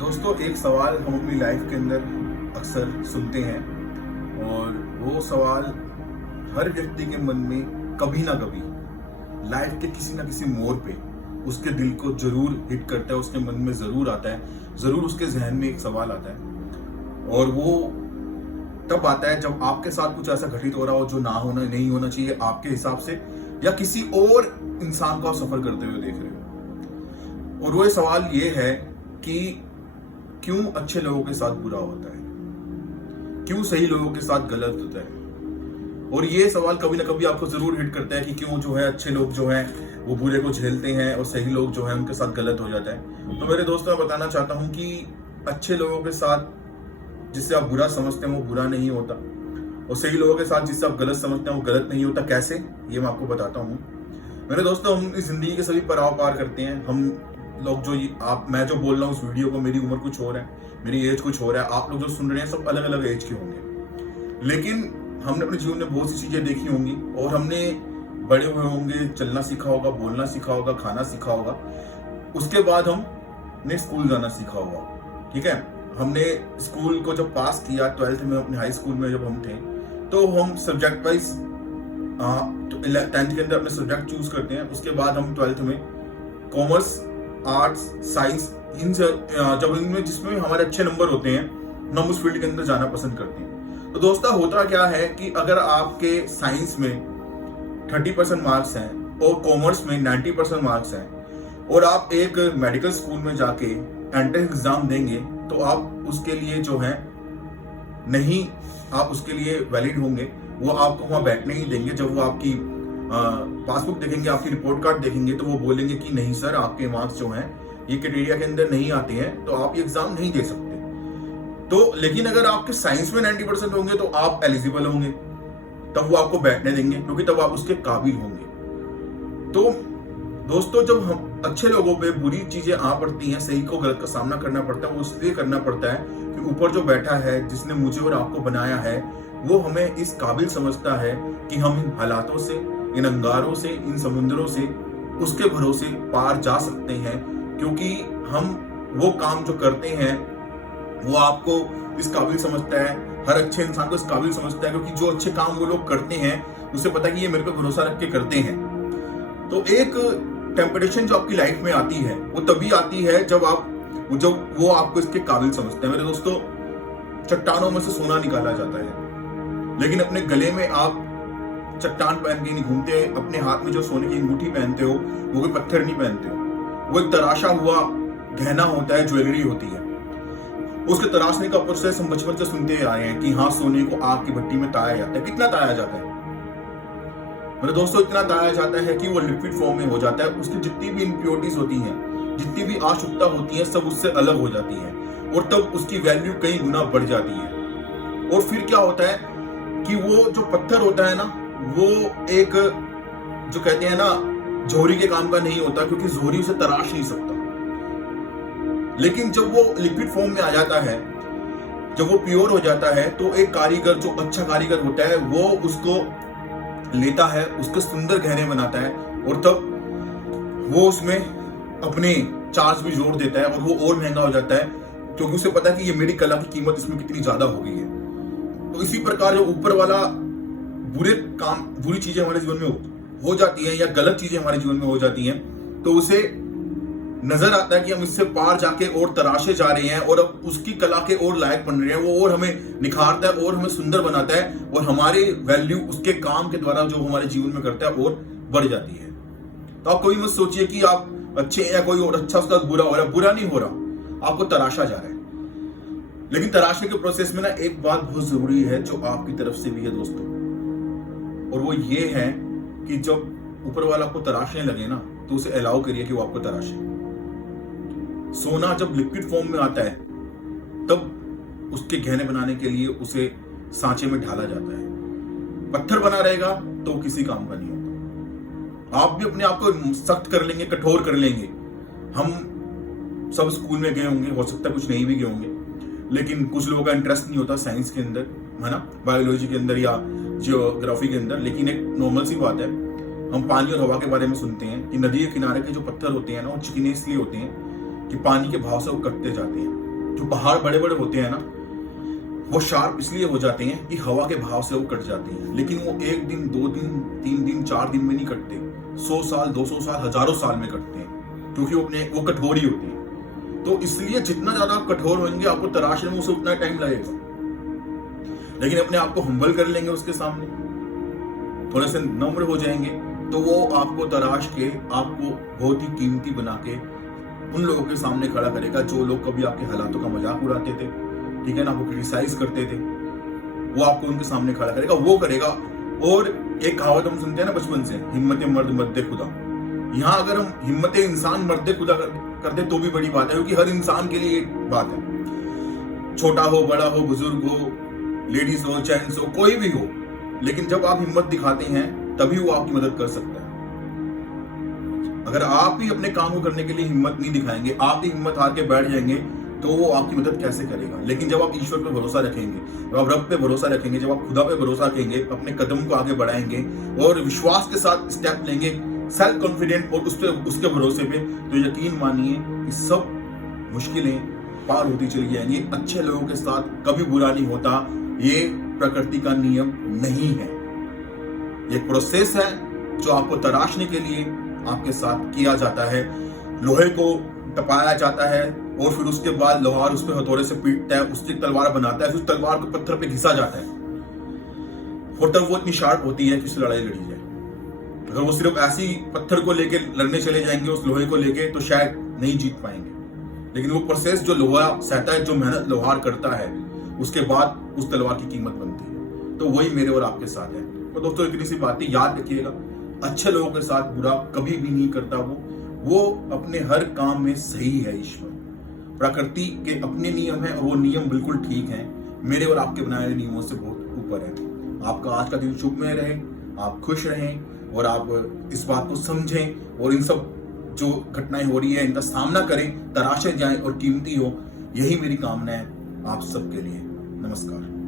दोस्तों, एक सवाल हम अपनी लाइफ के अंदर अक्सर सुनते हैं और वो सवाल हर व्यक्ति के मन में कभी ना कभी लाइफ के किसी ना किसी मोड़ पे उसके दिल को जरूर हिट करता है, उसके मन में जरूर आता है, जरूर उसके जहन में एक सवाल आता है। और वो तब आता है जब आपके साथ कुछ ऐसा घटित हो रहा हो जो ना होना नहीं होना चाहिए आपके हिसाब से, या किसी और इंसान को आप सफर करते हुए देख रहे हो। और वो सवाल ये है कि क्यों अच्छे लोगों के साथ बुरा होता है, क्यों सही लोगों के साथ गलत होता है। और ये सवाल कभी ना कभी आपको जरूर हिट करता है कि क्यों जो है अच्छे लोग जो हैं वो बुरे को झेलते हैं और सही लोग जो हैं उनके साथ गलत हो जाता है। तो मेरे दोस्तों, मैं बताना चाहता हूं कि अच्छे लोगों के साथ जिससे आप बुरा समझते हैं वो बुरा नहीं होता, और सही लोगों के साथ जिससे आप गलत समझते हैं वो गलत नहीं होता। कैसे, ये मैं आपको बताता हूँ। मेरे दोस्तों, हम इस जिंदगी के सभी पड़ाव पार करते हैं। हम लोग जो मैं जो बोल रहा हूँ उस वीडियो को, मेरी उम्र कुछ और है, मेरी एज कुछ और है, आप लोग जो सुन रहे हैं सब अलग अलग एज के होंगे। लेकिन हमने अपने जीवन में बहुत सी चीजें देखी होंगी और हमने बड़े हुए होंगे, चलना सीखा होगा, बोलना सीखा होगा, खाना सीखा होगा। उसके बाद हमने स्कूल जाना सीखा होगा। ठीक है, हमने स्कूल को जब पास किया 12th में, अपने हाई स्कूल में जब हम थे, तो हम सब्जेक्ट वाइज 10th के अंदर अपने सब्जेक्ट चूज करते हैं। उसके बाद हम 12th में कॉमर्स, आर्ट्स, साइंस, जब इनमें जिसमें हमारे अच्छे नंबर होते हैं हम उस फील्ड के अंदर जाना पसंद करते हैं। तो दोस्तों, होता क्या है कि अगर आपके साइंस में 30% मार्क्स हैं और कॉमर्स में 90% मार्क्स हैं और आप एक मेडिकल स्कूल में जाके एंट्रेंस एग्जाम देंगे, तो आप उसके लिए जो है नहीं, आप उसके लिए वैलिड होंगे, वो आपको वहां बैठने ही देंगे। जब वो आपकी पासबुक देखेंगे, आपकी रिपोर्ट कार्ड देखेंगे, तो वो बोलेंगे कि नहीं सर, आपके मार्क्स जो हैं ये क्राइटेरिया के अंदर नहीं आते हैं, तो आप ये एग्जाम नहीं दे सकते। तो लेकिन अगर आपके साइंस में 90% होंगे तो आप एलिजिबल होंगे, तब वो आपको बैठने देंगे, क्योंकि तब आप उसके काबिल होंगे। तो दोस्तों, जब हम अच्छे लोगों पे बुरी चीजें आ पड़ती हैं, सही को गलत का सामना करना पड़ता है, वो इसलिए करना पड़ता है कि ऊपर जो बैठा है, जिसने मुझे और आपको बनाया है, वो हमें इस काबिल समझता है कि हम इन हालातों से, इन अंगारों से, इन समुद्रों से उसके भरोसे पार जा सकते हैं। क्योंकि हम वो काम जो करते हैं वो आपको इस काबिल समझता है, हर अच्छे इंसान को इस काबिल समझता है, क्योंकि जो अच्छे काम वो लोग करते हैं उसे पता है कि ये मेरे पे भरोसा रख के करते हैं। तो एक टेम्पटेशन जो आपकी लाइफ में आती है वो तभी आती है जब वो आपको इसके काबिल समझते हैं। मेरे दोस्तों, चट्टानों में से सोना निकाला जाता है, लेकिन अपने गले में आप चट्टान पहन के नहीं घूमते, अपने हाथ में जो सोने की अंगूठी पहनते हो वो कोई पत्थर नहीं पहनते हो, वो एक तराशा हुआ गहना होता है, ज्वेलरी होती है। उसके तराशने का प्रोसेस हम बचपन से सुनते आए हैं कि हाँ, सोने को आग की भट्टी में ताया जाता है। कितना ताया जाता है मेरे दोस्तों? इतना ताया जाता है कि वो लिक्विड फॉर्म में हो जाता है। उसकी जितनी भी इम्प्योरिटीज होती हैं, जितनी भी अशुद्धता होती है, सब उससे अलग हो जाती है, और तब उसकी वैल्यू कई गुना बढ़ जाती है। और फिर क्या होता है कि वो जो पत्थर होता है ना, वो एक जो कहते हैं ना, जोहरी के काम का नहीं होता, क्योंकि जोहरी उसे तराश नहीं सकता। लेकिन जब वो लिक्विड फॉर्म में आ जाता है, जब वो प्योर हो जाता है, तो एक कारीगर, जो अच्छा कारीगर होता है, वो उसको लेता है, उसको सुंदर गहने बनाता है, और तब वो उसमें अपने चार्ज भी जोड़ देता है और वो और महंगा हो जाता है, क्योंकि उसे पता है कि ये मेरी कला की कीमत इसमें कितनी ज्यादा हो गई है। तो इसी प्रकार जो ऊपर वाला बुरी चीजें हमारे जीवन में हो जाती हैं, या गलत चीजें हमारे जीवन में हो जाती हैं, तो उसे नजर आता है कि हम इससे पार जाके और तराशे जा रहे हैं, और अब उसकी कला के और लायक बन रहे हैं। वो और हमें निखारता है और हमें सुंदर बनाता है, और हमारी वैल्यू उसके काम के द्वारा जो हमारे जीवन में करता है और बढ़ जाती है। तो आप कभी मत सोचिए कि आप अच्छे हैं या कोई और अच्छा उसका बुरा हो रहा है। बुरा नहीं हो रहा, आपको तराशा जा रहा है। लेकिन तराशने के प्रोसेस में ना एक बात बहुत जरूरी है जो आपकी तरफ से भी है दोस्तों, और वो ये है कि जब ऊपर वाला आपको तराशने लगे ना, तो उसे अलाउ करिए कि वो आपको तराशे। सोना जब लिक्विड फॉर्म में आता है, तब उसके गहने बनाने के लिए उसे सांचे में ढाला जाता है। पत्थर बना रहेगा तो किसी काम का नहीं होता। आप भी अपने आप को सख्त कर लेंगे, कठोर कर लेंगे। हम सब स्कूल में गए होंगे, हो सकता है कुछ नहीं भी गए होंगे, लेकिन कुछ लोगों का इंटरेस्ट नहीं होता साइंस के अंदर, है ना, बायोलॉजी के अंदर या जियोग्राफी के अंदर। लेकिन एक नॉर्मल सी बात है, हम पानी और हवा के बारे में सुनते हैं कि नदी के किनारे के जो पत्थर होते हैं ना, वो चिकने इसलिए होते हैं कि पानी के भाव से वो कटते जाते हैं। जो पहाड़ बड़े बड़े होते हैं ना, वो शार्प इसलिए हो जाते हैं कि हवा के भाव से वो कट जाते हैं, लेकिन वो 1 दिन 2 दिन 3 दिन 4 दिन में नहीं कटते, 100 साल 200 साल हजारों साल में कटते हैं, क्योंकि वो कठोर ही होते हैं। तो इसलिए जितना ज्यादा आप कठोर होंगे, आपको तराशने में उसे उतना टाइम लगेगा। लेकिन अपने आप को हम्बल कर लेंगे, उसके सामने थोड़े से नम्र हो जाएंगे, तो वो आपको तराश के आपको बहुत ही कीमती बना के उन लोगों के सामने खड़ा करेगा जो लोग कभी आपके हालातों का मजाक उड़ाते थे, ठीक है ना, वो क्रिटिसाइज करते थे, वो आपको उनके सामने खड़ा करेगा, वो करेगा। और एक कहावत हम सुनते हैं ना बचपन से, हिम्मत मर्द मर्द खुदा। यहाँ अगर हम हिम्मत इंसान मर्द खुदा कर दे तो भी बड़ी बात है, क्योंकि हर इंसान के लिए एक बात है, छोटा हो बड़ा हो बुजुर्ग हो लेडीज हो जेंट्स हो कोई भी हो, लेकिन जब आप हिम्मत दिखाते हैं तभी वो आपकी मदद कर सकता है। अगर आप ही अपने काम को करने के लिए हिम्मत नहीं दिखाएंगे, आप ही हिम्मत हार के बैठ जाएंगे, तो वो आपकी मदद कैसे करेगा। लेकिन जब आप ईश्वर पे भरोसा रखेंगे, जब आप रब पे भरोसा रखेंगे, जब आप खुदा पे भरोसा रखेंगे, अपने कदम को आगे बढ़ाएंगे और विश्वास के साथ स्टेप लेंगे, सेल्फ कॉन्फिडेंट और उसके भरोसे पे, तो यकीन मानिए कि सब मुश्किलें पार होती चली जाएंगी। अच्छे लोगों के साथ कभी बुरा नहीं होता, ये प्रकृति का नियम नहीं है, ये प्रोसेस है जो आपको तराशने के लिए आपके साथ किया जाता है। लोहे को टपाया जाता है और फिर उसके बाद लोहार उस पर हथौड़े से पीटता है, उसकी तलवार बनाता है, फिर उस तलवार को पत्थर पे घिसा जाता है, और तब वो इतनी शार्प होती है कि उससे लड़ाई लड़ी जाए। अगर वो सिर्फ ऐसी पत्थर को लेके लड़ने चले जाएंगे, उस लोहे को लेके, तो शायद नहीं जीत पाएंगे। लेकिन वो प्रोसेस जो लोहा सहता है, जो मेहनत लोहार करता है, उसके बाद उस तलवार की कीमत बनती है। तो वही मेरे और आपके साथ है। तो दोस्तों इतनी सी बातें याद रखिएगा, अच्छे लोगों के साथ बुरा कभी भी नहीं करता वो अपने हर काम में सही है। ईश्वर प्रकृति के अपने नियम है और वो नियम बिल्कुल ठीक है, मेरे और आपके बनाए हुए नियमों से बहुत ऊपर है। आपका आज का दिन शुभ में रहे, आप खुश रहें और आप इस बात को समझें और इन सब जो घटनाएं हो रही है इनका सामना करें, तराशे जाएं और कीमती हो। यही मेरी कामना है आप सबके लिए। नमस्कार।